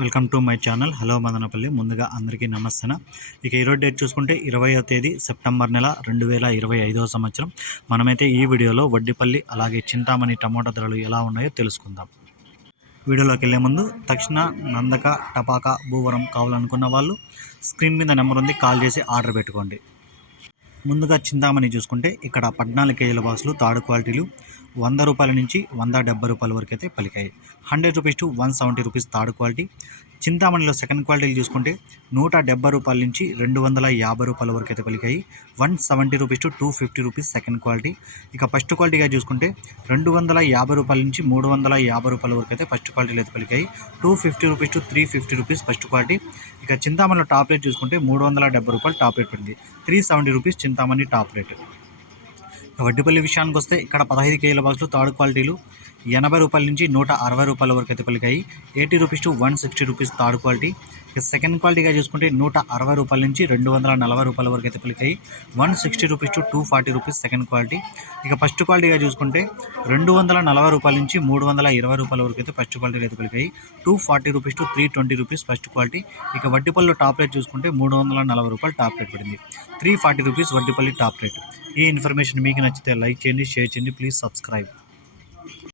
Welcome to my channel. Hello Madanapalle. ముందుగా అందరికీ నమస్తే ఇక ఈరోజు డేట్ చూసుకుంటే ఇరవయో తేదీ సెప్టెంబర్ నెల రెండు వేల ఇరవై ఐదవ సంవత్సరం. మనమైతే ఈ వీడియోలో వడ్డిపల్లి అలాగే చింతామణి టమోటా ధరలు ఎలా ఉన్నాయో తెలుసుకుందాం. వీడియోలోకి వెళ్ళే ముందు తక్షణ నందక టపాకా భూవరం కావాలనుకున్న వాళ్ళు స్క్రీన్ మీద నెంబర్ ఉంది కాల్ చేసి ఆర్డర్ పెట్టుకోండి. ముందుగా చింతామణి చూసుకుంటే ఇక్కడ పద్నాలుగు కేజీల బాక్సులు తాడు క్వాలిటీలు వంద రూపాయల నుంచి వంద డెబ్బై రూపాయల వరకు అయితే పలికాయి. Hundred rupees to one seventy rupees third quality. చింతామణిలో second క్వాలిటీలు చూసుకుంటే నూట డెబ్బై రూపాయల నుంచి రెండు వందల యాభై రూపాయల వరకు అయితే పలికాయి. One seventy rupees to two fifty rupees second quality. ఇక ఫస్ట్ క్వాలిటీగా చూసుకుంటే రెండు వందల యాభై రూపాయల నుంచి మూడు వందల యాభై రూపాయల వరకు అయితే ఫస్ట్ క్వాలిటీలు అయితే పలికాయి. Two fifty rupees to three fifty rupees first quality. ఇక చింతామణిలో టాప్ రేట్ చూసుకుంటే మూడు వందల డెబ్బై రూపాయలు టాప్ రేట్ పడింది. Three seventy rupees Chintamani top rate Vaddipalli విషయానికి వస్తే ఇక్కడ పదహైదు కేజీల బాక్సులు థర్డ్ క్వాలిటీలు. ఎనభై రూపాయల నుంచి నూట అరవై రూపాయల వరకు అయితే పలికాయి. Eighty rupees to one sixty rupees third quality. ఇక సెకండ్ క్వాలిటీగా చూసుకుంటే నూట అరవై రూపాయల నుంచి రెండు వందల నలభై రూపాయల వరకు అయితే పలికాయి. One sixty rupees to two forty rupees second quality. ఇక ఫస్ట్ క్వాలిటీగా చూసుకుంటే రెండు వందల నలభై రూపాయల నుంచి మూడు వందల ఇరవై రూపాయల వరకు అయితే ఫస్ట్ క్వాలిటీ అయితే పలికాయి. Two forty rupees to three twenty rupees first quality. ఇక వడ్డీపల్లి టాప్ రేట్ చూసుకుంటే మూడు వందల నలభై రూపాయలు టాప్ రేట్ పడింది. Three forty rupees Vaddipalli top rate. ఈ ఇన్ఫర్మేషన్ మీకు నచ్చితే లైక్ చేయండి షేర్ చేయండి. Please subscribe.